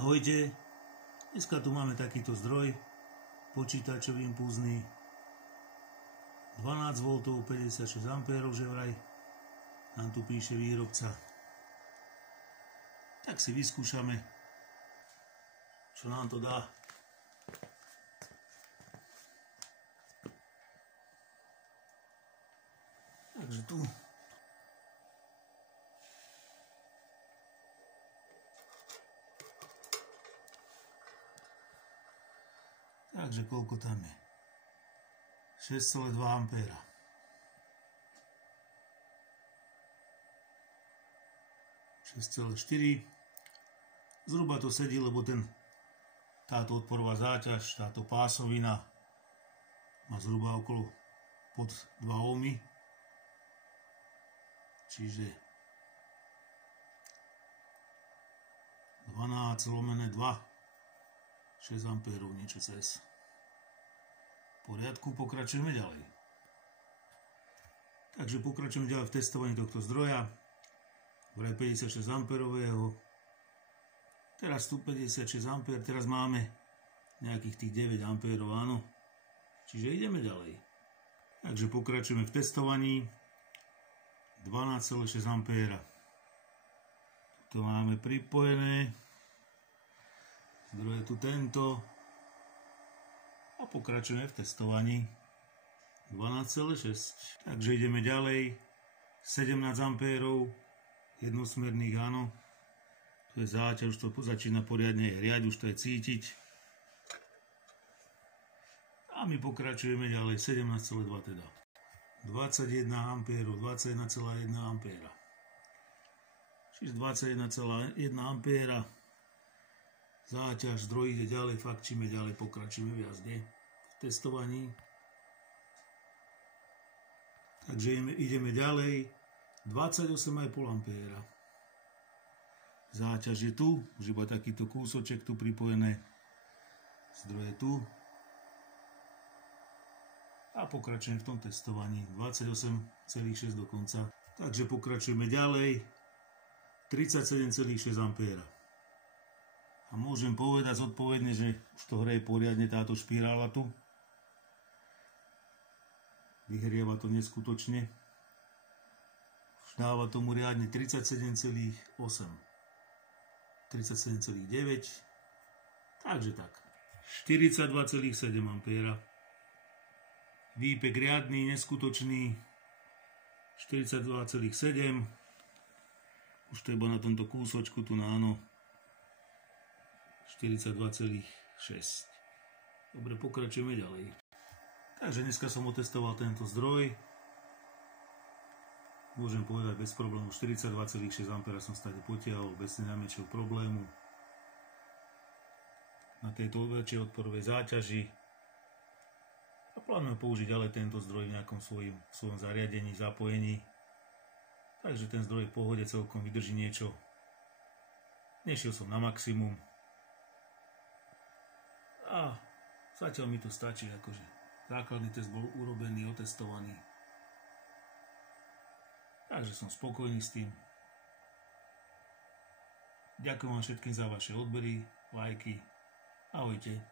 Ahojte, dneska tu máme takýto zdroj, počítačový impulzný, 12V, 56 A, že vraj nám tu píše výrobca. Tak si vyskúšame, čo nám to dá. Takže tu takže koľko tam je? 6,2 A. 6,4. Zhruba to sedí, lebo táto odporová záťaž, táto pásovina má zhruba okolo pod 2 ohmy. Čiže 12/2, 6 A, niečo cez. V poriadku, pokračujeme ďalej. Takže pokračujeme ďalej v testovaní tohto zdroja. Vraj 56 A. Teraz tu 56 A, teraz máme nejakých tých 9 A, áno. Čiže ideme ďalej. Takže pokračujeme v testovaní. 12,6 A. To máme pripojené. Zdroj je tu tento. A pokračujeme v testovaní. 12,6. Takže ideme ďalej. 17 A. Jednosmerných, áno. To je záťaž, už to začína poriadne hriať, už to je cítiť. A my pokračujeme ďalej. 17,2 teda. 21 A, 21,1 A. Čiže 21,1 A. Záťaž, zdroj ide ďalej, fakčíme ďalej, pokračujeme v jazde, v testovaní. Takže ideme ďalej. 28,5 A. Záťaž je tu, už iba takýto kúsoček tu pripojené. Zdroj je tu. A pokračujeme v tom testovaní. 28,6 dokonca. Takže pokračujeme ďalej. 37,6 A. A môžem povedať zodpovedne, že už to hreje poriadne táto špirála tu. Vyhrieva to neskutočne. Už dáva tomu riadne 37,8. 37,9. Takže tak. 42,7 A. Výpek riadny, neskutočný. 42,7. Už to iba na tomto kúsočku tu na áno. 42,6. Dobre, pokračujeme ďalej. Takže dneska som otestoval tento zdroj. Môžem povedať bez problému 42,6 A som stade potiahol bez najmenšieho problému. Na tejto väčšej odporovej záťaži. A plánujem použiť ďalej tento zdroj v nejakom svojom zariadení, zapojení. Takže ten zdroj v pohode celkom vydrží niečo. Nešiel som na maximum. A zatiaľ mi to stačí, akože základný test bol urobený, otestovaný. Takže som spokojný s tým. Ďakujem vám všetkým za vaše odbery, lajky. Ahojte.